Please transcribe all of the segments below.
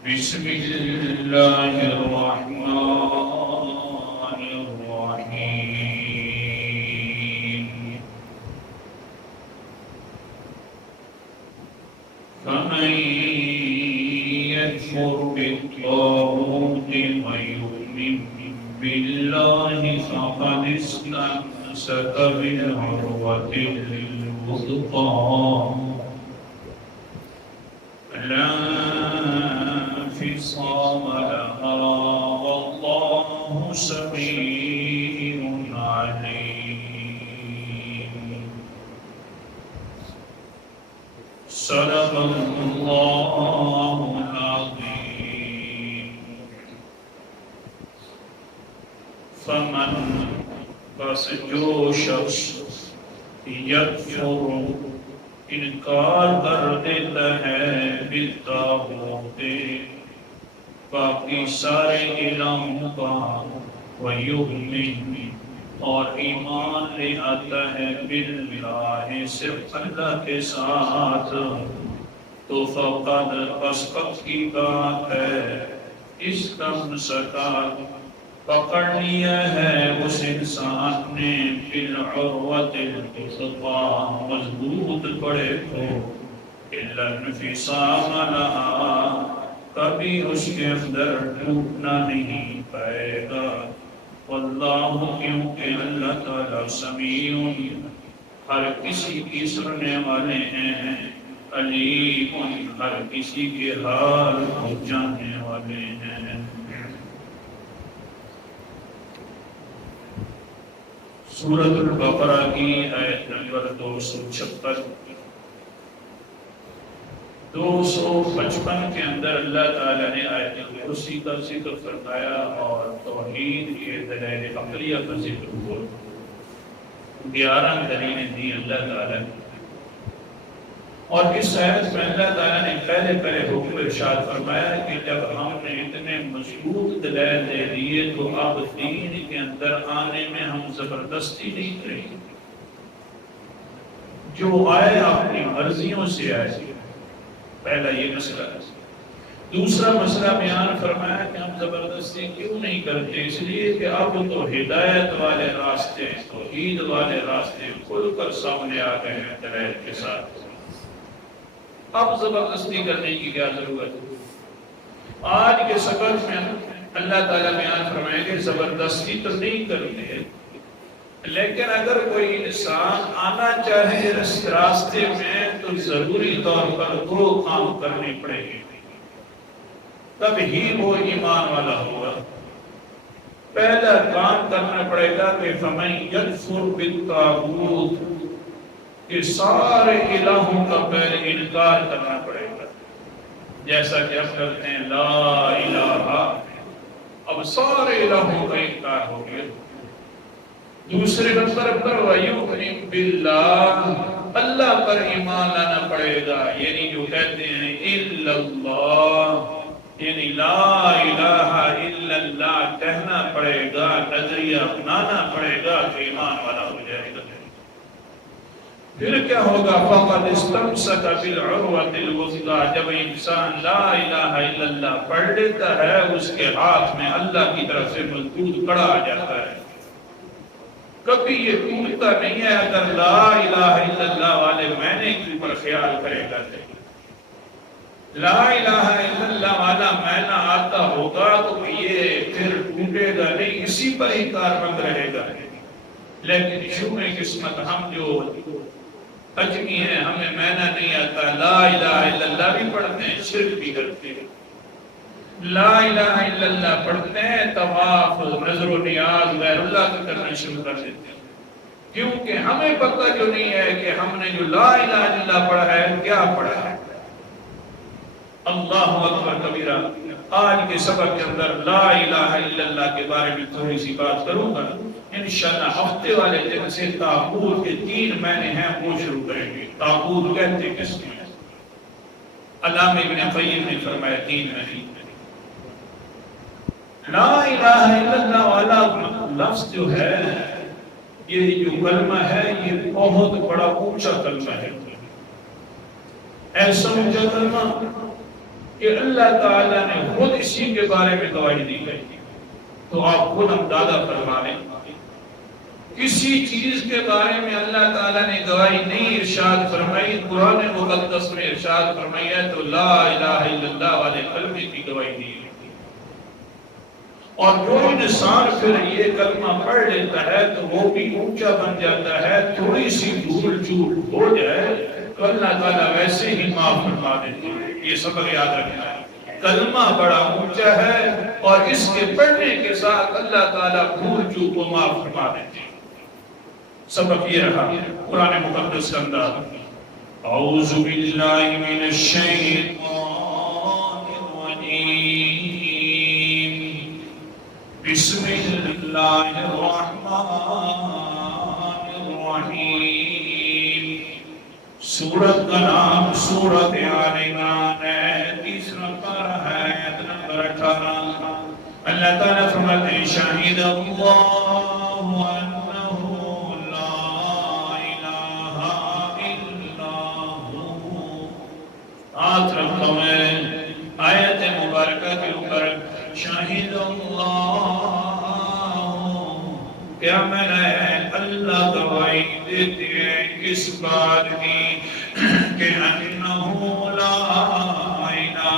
بسم الله الرحمن الرحيم فمن يكفر بالطاغوت ويؤمن بالله فقد استمسك بالعروة الوثقى لا انفصام لها والله سميع عليم صدق الله العظيم فمن بس جو شخص یکفر انکار کر دیتا ہے بالطاغوت باقی سارے الہوں کا ویؤمن اور ایمان لے آتا ہے باللہ صرف اللہ کے ساتھ تو فقد پس پکی بات ہے استمسک پکڑ لیا ہے اس انسان نے بالعروۃ الوثقی مضبوط پڑے کو الا انفصام لها کبھی اس کے اندر ٹوٹنا نہیں پائے گا واللہ کیونکہ اللہ تعالی سمیع ہر کسی کی سننے والے ہیں علیم ہر کسی کے حال کو جاننے والے ہیں سورۃ البقرہ کی آیت نمبر 256 255 کے اندر اللہ تعالیٰ نے آیت کرسی کا ذکر فرمایا اور توحید کے دلائل عقلیہ کا ذکر ہوا 11 دلیلیں دی اللہ تعالیٰ نے اور اس آیت میں اللہ تعالیٰ نے پہلے حکم ارشاد فرمایا کہ جب ہم نے اتنے مضبوط دلائل دے دیے تو اب دین کے اندر آنے میں ہم زبردستی نہیں کریں گے جو آئے اپنی مرضیوں سے آئے پہلا یہ مسئلہ ہے دوسرا مسئلہ بیان فرمایا کہ ہم زبردستی کیوں نہیں کرتے اس لیے کہ اب تو ہدایت والے راستے توحید والے راستے کھل کر سامنے آ گئے ہیں دلائل کے ساتھ اب زبردستی کرنے کی کیا ضرورت ہے آج کے سبق میں اللہ تعالیٰ بیان فرمائے کہ زبردستی تو نہیں کرتے لیکن اگر کوئی انسان آنا چاہے اس راستے میں تو ضروری طور پر 2 کام کرنے پڑیں گے تب ہی وہ ایمان والا ہوگا پہلا کام کرنا پڑے گا کہ فَمَن يَكْفُرْ بِالطَّاغُوتِ کہ سارے الہوں کا پہلے انکار کرنا پڑے گا جیسا کہ ہم کرتے ہیں لا الہ اب سارے الہوں کا انکار ہو گیا دوسرے نمبر پر وَيُؤْمِنْ بِاللَّهِ اللہ پر ایمان لانا پڑے گا یعنی جو کہتے ہیں الا اللہ یعنی لا الہ الا اللہ کہنا پڑے گا نظریہ اپنانا پڑے گا کہ ایمان والا ہو جائے گا پھر کیا ہوگا فَقَدْ اسْتَمْسَكَ بِالْعُرْوَةِ الْوُثْقَىٰ جب انسان لا الہ الا اللہ پڑھ لیتا ہے اس کے ہاتھ میں اللہ کی طرف سے مضبوط کڑا آ جاتا ہے کبھی یہ ٹوٹتا نہیں ہے اگر لا الہ الا اللہ والے معنی کے اوپر خیال کرے گا لا الہ الا اللہ والا معنی آتا ہوگا تو یہ پھر ٹوٹے گا نہیں اسی پر ہی کاربند رہے گا لیکن شروع قسمت ہم جو اجمی ہیں ہمیں معنی نہیں آتا لا الہ الا اللہ بھی پڑھتے ہیں شرک بھی کرتے ہیں لا الہ الا اللہ پڑھتے ہیں طواف نظر و نیاز غیر اللہ کا کرنا شروع کر دیتے ہیں کیونکہ ہمیں پتہ جو نہیں ہے کہ ہم نے جو لا الہ الا اللہ پڑھا ہے کیا پڑھا ہے اللہ اکبر کبیرہ آج کے سبق کے اندر لا الہ الا اللہ کے بارے میں تھوڑی سی بات کروں گا انشاءاللہ ہفتے والے دن سے تابوت کے 3 معنی ہیں وہ شروع کریں گے تابوت کہتے کس کو علامہ ابن قیم نے فرمایا 3 معنی لا الہ الا اللہ والا لفظ جو ہے یہ جو کلمہ ہے یہ بہت بڑا اونچا کلمہ ہے ایسا اونچا کلمہ کہ اللہ تعالیٰ نے خود اسی کے بارے میں گواہی دی ہے، تو آپ خود اندازہ فرما لیں کسی چیز کے بارے میں اللہ تعالیٰ نے گواہی نہیں ارشاد فرمائی، قرآن مقدس میں ارشاد فرمائی ہے تو لا الہ الا اللہ والے کلمے کی گواہی دی ہے۔ اور جو انسان پھر یہ کلمہ پڑھ لیتا ہے تو وہ بھی اونچا بن جاتا ہے، تھوڑی سی دھول چوک ہو جائے تو اللہ تعالیٰ ویسے ہی معاف فرما دیتے ہیں۔ یہ سبق یاد رکھنا ہے، کلمہ بڑا اونچا ہے اور اس کے پڑھنے کے ساتھ اللہ تعالیٰ دھول چوک کو معاف فرما دیتے ہیں۔ سبق یہ رہا قرآن مقدس کا انداز۔ اعوذ باللہ من الشیطان الرجیم، بسم اللہ الرحمن الرحیم۔ سورت کا نام سورت آل عمران ہے، تیسرا پارہ ہے، نمبر 18۔ اللہ تعالیٰ فرماتے ہیں شاہد اللہ ہاتھ رکھا میں آیت مبارکہ کے اوپر، شاہد اللہ، کیا میں نے اللہ گواہی دیتے ہیں کس بات کی کہ انہو لا الہ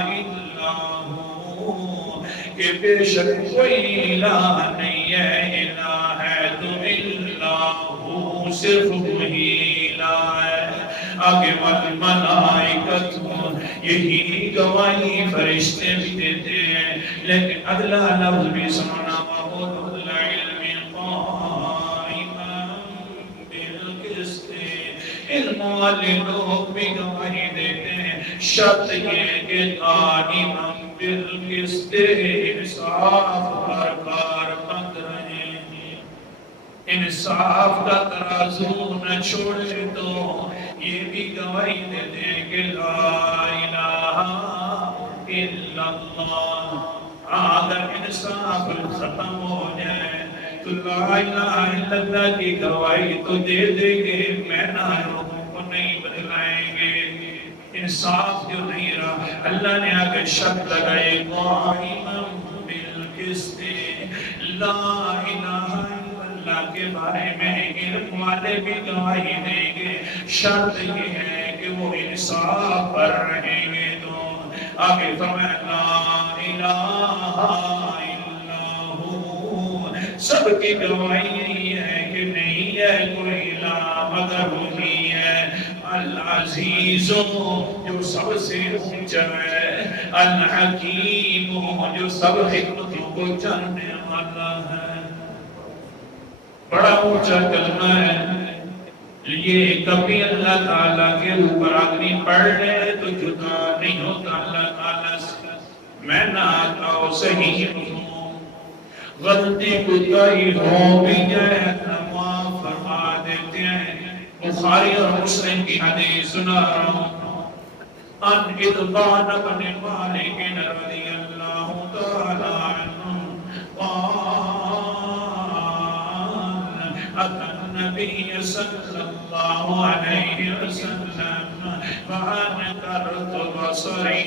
الا ہو، کہ بے شک کوئی الہ نہیں ہے، الہ ہے تو الا ہو، صرف وہی الہ ہے۔ آگے والملائکت، یہی گواہی فرشتے بھی دیتے ہیں، لیکن اگلا لفظ بھی سننا، وَأُولُو الْعِلْمِ قَائِمًا بِالْقِسْطِ، علم والے لوگ بھی گواہی دیتے ہیں، شرط یہ کہ قائمًا بالقسط، انصاف پر کاربند رہے، انصاف کا ترازو نہ چھوڑے تو یہ بھی گواہی دیتے ہیں کہ لا الہ الا اللہ۔ اگر انصاف ختم ہو جائے تو لا الہ الا اللہ کی گواہی تو دے دیں گے، لوگوں کو نہیں بدلائیں گے۔ انصاف جو نہیں رہا، اللہ نے آگے شرط لگائے قائما بالقسط، لا الہ اللہ کے بارے میں علم والے بھی گواہی دیں گے، شرط یہ ہے کہ وہ انصاف پر رہیں گے۔ تو آگے فرمایا لا الہ الا ہو، سب کی گواہی یہی ہے کہ نہیں ہے کوئی الہ مگر وہی ہے، العزیز جو سب سے اونچا ہے، الحکیم جو سب حکمتوں کو جاننے والا ہے۔ بڑا اونچا کلمہ ہے، یہ کبھی اللہ تعالیٰ کے اوپر آدمی پڑھ لے تو جدا نہیں ہوتا اللہ تعالیٰ سے۔ میں نہ آتا ہوں صحیح ہوں، غلطی کوئی ہو بھی جائے تو معاف فرما دیتے ہیں۔ بخاری اور مسلم کی حدیث سنا رہا ہوں، ان اتبان بن مالک رضی اللہ تعالیٰ عنہ النبي صلى الله عليه وسلم فأنكرت بصري،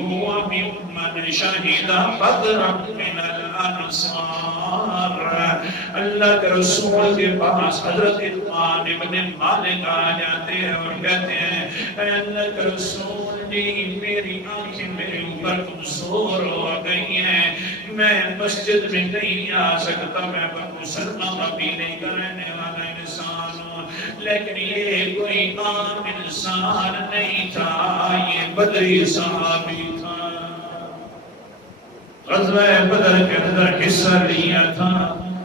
هو ممن شهد بدرا من الأنصار۔ اللہ کے رسول کے پاس حضرت عثمان بن مالک آ جاتے ہیں اور کہتے ہیں اے اللہ کے رسول جی، میری آنکھیں میرے اوپر کمزور ہو گئی ہیں، میں مسجد میں نہیں آ سکتا، میں بنو سلمہ قبیلے کا رہنے والا انسان ہوں، لیکن یہ کوئی عام انسان نہیں تھا، یہ بدری صحابی تھا، غزوہ بدر کے اندر حصہ لیا تھا،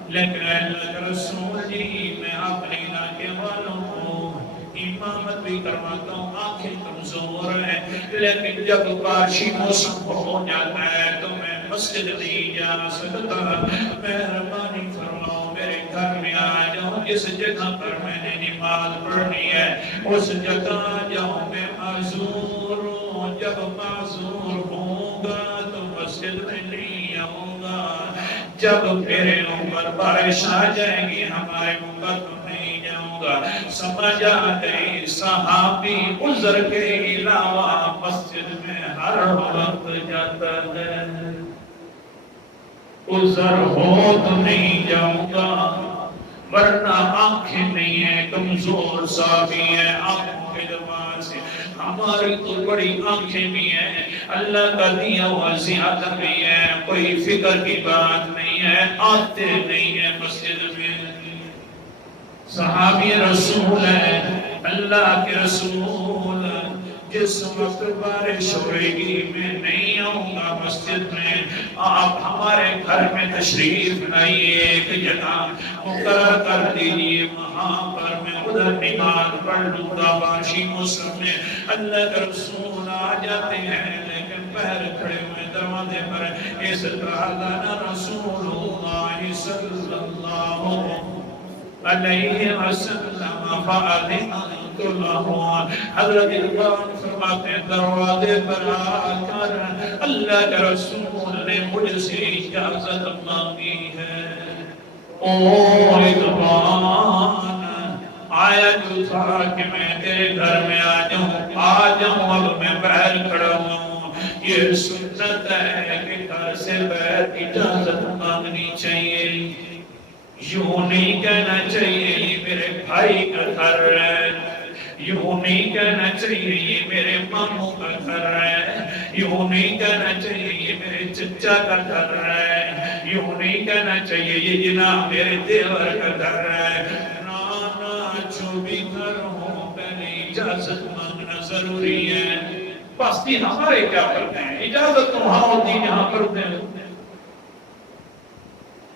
لیکن اللہ کے رسول جی میں اپنے علاقے والوں کو امامت بھی کرواتا ہوں، آنکھیں کمزور ہیں، لیکن جب بارشی موسم ہو جاتا ہے تو میں مسجد نہیں جا سکتا، مہربانی فرماؤ میرے گھر میں آ جاؤ، جس جگہ پر میں نے نماز پڑھنی ہے اس جگہ جاؤ، میں معذور ہوں، جب معذور ہوں گا تو مسجد میں نہیں آؤں گا، جب میرے اوپر بارش آ جائے گی ہمارے اوپر تو نہیں جاؤں گا۔ سمجھ آ گئی صحابی عذر کے علاوہ مسجد مسجد میں ہر وقت جاتا ہے، عذر ہو تو نہیں جاؤں گا، ورنہ آنکھیں نہیں ہیں، کمزور سا بھی ہے، آنکھوں کے دبا سے ہماری تو بڑی آنکھیں بھی ہیں، اللہ کا دیا ہوا زیادہ بھی ہے، کوئی فکر کی بات نہیں ہے، آتے نہیں ہیں مسجد میں۔ صحابی رسول ہے، اللہ کے رسول، جس وقت بارش ہوئے گی میں نہیں آؤں گا مسجد میں، آپ ہمارے گھر میں تشریف لائیے، ایک جگہ مقرر کر دیجیے، وہاں پر میں ادھر نماز پڑھ لوں گا۔ باشی مسلم میں اللہ کے رسول آ جاتے ہیں، لیکن پہر کھڑے ہوئے دروازے پر اس طرح لنا رسول اللہ صلی اللہ علیہ وسلم فأذنت له، حضرت اللہ فرماتے ہیں دروازے پر آ کر اللہ کے رسول نے مجھ سے اجازت مانگی ہے۔ او ادوان، آیا جو تھا کہ میں تیرے گھر میں آ جاؤں، اب میں باہر کھڑا ہوں، یہ سنت ہے کہ گھر سے باہر اجازت مانگنی چاہیے، یوں نہیں کہنا چاہیے یہ میرے بھائی کا گھر ہے، یوں نہیں کہنا چاہیے یہ میرے ماموں کا گھر ہے، یوں نہیں کہنا چاہیے یہ میرے چچا کا گھر ہے، یوں نہیں کہنا چاہیے یہ جناب میرے دیور کا گھر ہے، نانا جو بھی گھر ہو پہلے اجازت مانگنا ضروری ہے۔ بس دین ہمارے کیا کرتے ہیں، اجازت تو وہاں ہوتی ہے جہاں کرتے ہیں۔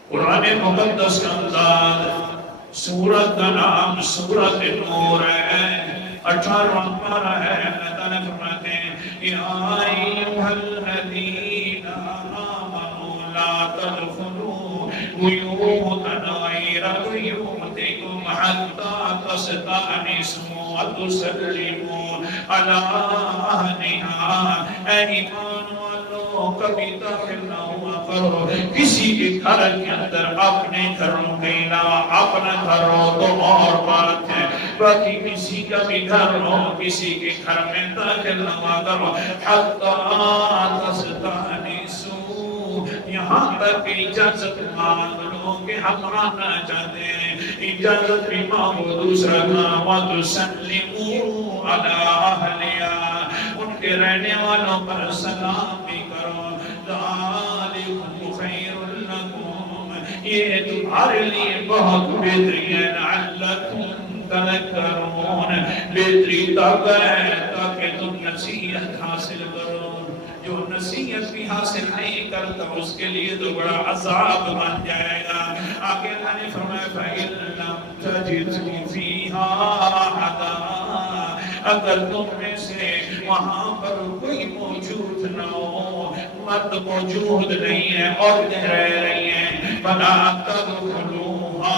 قرآن مقدس کا انداز، سورت کا نام سورت نور ہے، 18واں پارہ ہے۔ اللہ تعالیٰ فرماتے ہیں یا ایھا الذین آمنوا لا تدخلوا بیوتا غیر بیوتکم حتی تستأنسوا وتسلموا علی اہلہا۔ اے ایمان والو، کبھی داخل نہ ہوا کرو کسی کے گھر کے اندر اپنے گھروں کے علاوہ، اپنا گھر ہو تو اور بات ہے، باقی کسی کا بھی گھر ہو کسی کے گھر میں داخل نہ ہوا کرو حتی تستأنسوا، یہاں تک اجازت مانگ لو کہ ہم آنا چاہتے ہیں، اجازت بھی مانگو۔ دوسرا کام وتسلموا علی اہلہا، ان کے رہنے والوں پر سلام بھی کرو۔ ذالکم خیر لکم، یہ تمہارے لیے بہت بہتری ہے، لعلکم تذکرون، بہتری تب ہے تاکہ تم نصیحت حاصل کرو۔ جو نصیحت بھی حاصل نہیں کرتا اس کے لیے تو بڑا عذاب بن جائے گا۔ آگے اللہ نے فرمایا فَإِن لَّمْ تَجِدْ فِيهَا أَحَدًا، اگر تم میں سے وہاں پر کوئی موجود نہ ہو، مرد موجود نہیں ہے، عورتیں رہ رہی ہیں، فَلَا تَدْخُلُوهَا،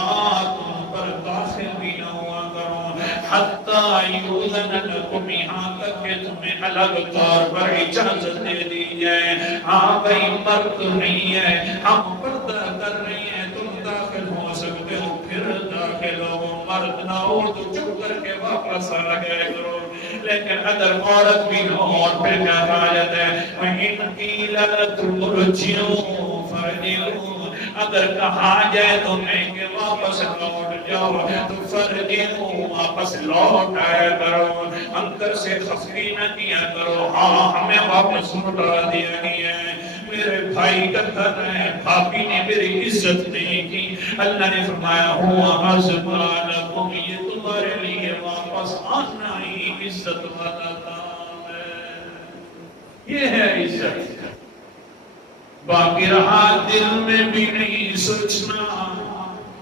تم پر داخل بھی نہ ہوا کرو، حَتَّى يُؤْذَنَ لَكُمْ، یہاں تک کہ تمہیں الگ طور پر اجازت دے دی جائے۔ ہاں بھئی مرد تو نہیں ہے، ہم پردہ کر رہے ہیں، تم داخل ہو سکتے ہو، پھر داخل ہو، مرد نہ ہو تو چپ کر کے واپس آ گئے کرو۔ لیکن اگر عورت بھی ہو اور پھر کیا حاجت ہے، وَإِنْ قِيلَ لَكُمُ ارْجِعُوا فَارْجِعُوا، اگر کہا جائے تمہیں کہ واپس لوٹ جاؤ تو فَارْجِعُوا، واپس لوٹ آیا کرو، اندر سے خفگی نہ کیا کرو، ہاں ہمیں واپس لوٹا دیا گیا ہے، میرے بھائی کا گھر ہے، بھابی نے میری عزت نہیں کی، اللہ نے فرمایا ہوا حسبا لکم، یہ تمہارے لیے واپس آنا ہی عزت والا کام ہے، یہ ہے عزت۔ باقی رہا دل میں بھی نہیں سوچنا،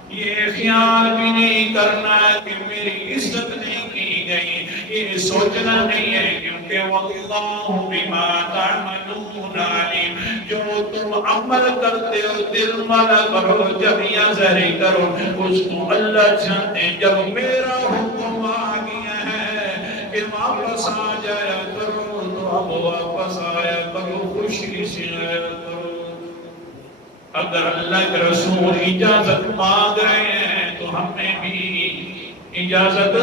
یہ خیال بھی نہیں کرنا کہ میری عزت نہیں کی گئی، یہ سوچنا نہیں ہے، کیونکہ واللہ بما تعملون علیم، جو تم عمل کرتے ہو دل مالا کرو جب یا ظاہری کرو اس کو اللہ جانتے ہیں۔ جب میرا حکم آ گیا ہے کہ واپس آ جایا کرو تو اب واپس آیا کرو، خوشی سے آیا کرو۔ اگر اللہ کے رسول اجازت مانگ رہے ہیں تو ہمیں بھی اجازت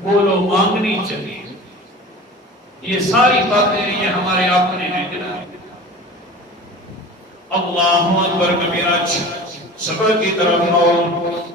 بولو مانگنی چاہیے۔ یہ ساری باتیں یہ ہمارے اپنے ہیں جناب۔ اللہ اکبر کبیرہ، صبر کی طرف آؤ۔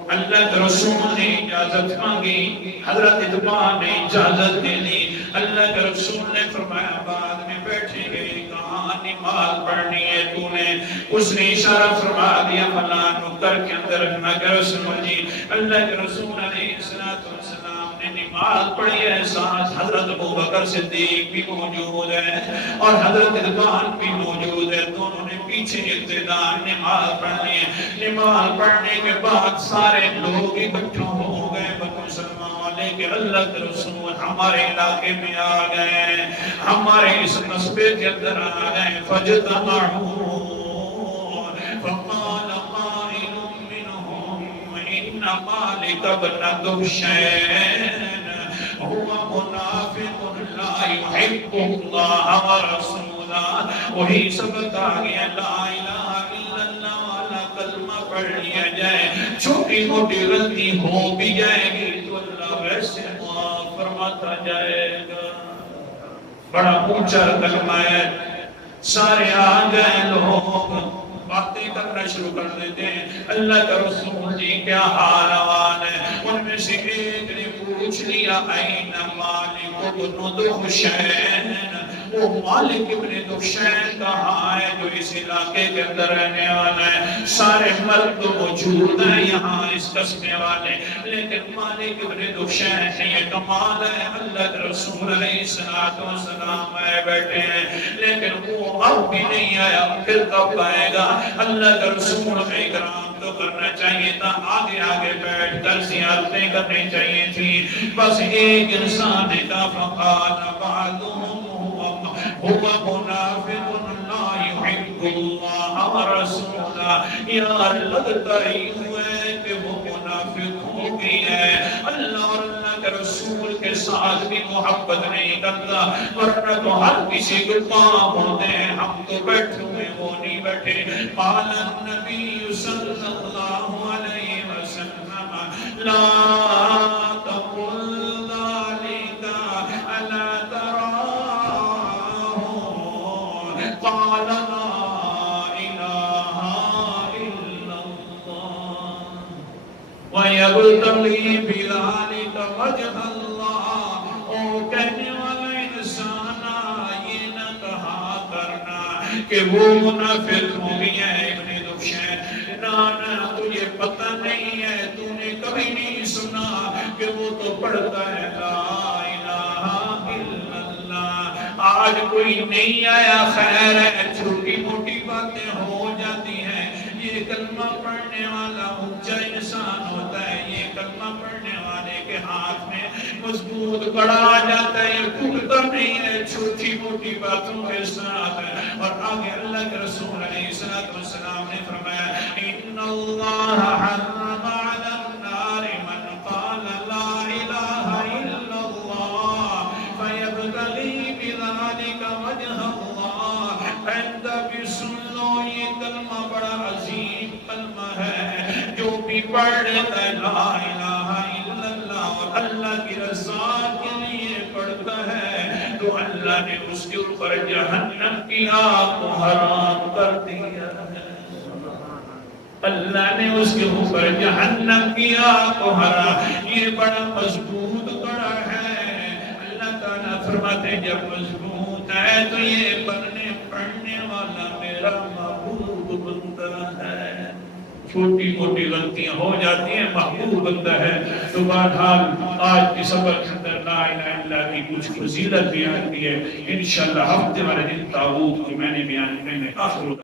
اللہ کے رسول نے اجازت مانگی، حضرت اتباع نے اجازت دے دی۔ اللہ کے رسول نے فرمایا بعد میں بیٹھیں گے، کہاں نماز پڑھنی ہے تو نے؟ اس نے اشارہ فرما دیا فلاں نکر کے اندر نگر رسول جی۔ اللہ کے رسول علیہ السلام نے نماز پڑھی ہے، ساتھ حضرت ابوبکر صدیق بھی موجود ہے اور حضرت اتباع بھی موجود ہے، دونوں نے پیچھے اقتدار نماز پڑھنی ہے۔ نماز پڑھنے کے بعد سارے لوگ اکٹھا ہو گئے، بنو سلمہ والے کہ اللہ کے رسول ہمارے علاقے میں آ گئے، ہمارے اس قصبے کے اندر آ گئے۔ فاجتمعوا فقال قائل منهم ان مالك بن دبشين هو منافق لا يحب الله ورسوله۔ وہی سبق آ گیا، لا الہ الا اللہ والا کلمہ پڑھ لیا جائے، چھوٹی موٹی غلطی ہو بھی جائے گی تو اللہ ویسے معاف فرماتا جائے گا۔ بڑا اونچا کلمہ ہے، سارے آ گئے لوگ باتیں کرنا شروع کر دیتے ہیں۔ اللہ کا رسول جی کیا حال حوال ہے؟ ان میں سے ایک نے پوچھ لیا این مالک بن دبشین، وہ مالک ابن دبشین کہاں ہے جو اس علاقے کے اندر رہنے والا ہے؟ سارے مرد تو موجود ہیں یہاں اس قصبے والے، لیکن مالک ابن دبشین ہے، یہ کمال ہے۔ اللہ کے رسول علیہ السلام آئے بیٹھے ہیں، لیکن وہ اب بھی نہیں آیا، پھر کب آئے گا؟ اللہ کے رسول اکرام تو کرنا چاہیے تھا، آگے آگے بیٹھ کر زیارتیں کرنی چاہیے تھی۔ بس ایک انسان نے کہا فقال بعضهم هو منافق لا يحب الله ورسوله۔ یار لگتا ہی ہوئے کہ وہ منافق ہو گئی ہے، اللہ اور اللہ کے رسول کے ساتھ بھی محبت نہیں کرتا، ورنہ تو ہر کسی کو کام ہوتے ہیں، ہم تو بیٹھے ہوئے وہ نہیں بیٹھے۔ قال النبی صلی اللہ علیہ وسلم لا تقل ذلك الا تراه قال لا الہ الا اللہ وَيَبْتَغِي بِذَلِكَ وَجْهَ اللَّهِ۔ او کہنے والا انسان یہ نہ کہا کرنا کہ وہ منافق ہو گیا ہے ابن دبشین، نانا تجھے پتہ نہیں ہے، تو نے کبھی نہیں سنا کہ وہ تو پڑھتا ہے لا الہ الا اللہ۔ آج کوئی نہیں آیا، خیر ہے، چھوٹی موٹی باتیں ہو جاتی ہیں۔ یہ کلمہ پڑھنے والا اونچا انسان ہوتا ہے، یہ کلمہ پڑھنے والے کے ہاتھ میں مضبوط کڑا آ جاتا ہے، یہ ٹوٹتا نہیں ہے چھوٹی موٹی باتوں کے ساتھ۔ اور آگے اللہ کے رسول علیہ السلام نے فرمایا ان اللہ حرم علی النار من قال لا الہ الا اللہ فیبتغی بذلک وجہ اللہ۔ پہندہ بھی سن لو، یہ کلمہ بڑا عظیم کلمہ ہے، جو بھی پڑھ لیتا ہے لا الہ الا اللہ اور اللہ کی رضا کے لیے پڑھتا ہے تو اللہ نے اس کے اوپر جہنم کی آگ کو حرام کر دیا ہے۔ اللہ نے اس کے اوپر جہنم کی آگ کو حرام، یہ بڑا مضبوط کڑا ہے۔ اللہ تعالیٰ فرماتے ہیں جب مضبوط ہے تو یہ پڑھنے والا میرا محبوب بندہ ہے۔ چھوٹی موٹی غلطیاں ہو جاتی ہیں، محبوب بندہ ہے۔ تو بہرحال آج کی سبق کے اندر لا الہ الا اللہ کی کچھ فضیلت بیان کی ہے، انشاءاللہ ہفتے والے دن تاغوت کو میں نے بیان کرنے آخر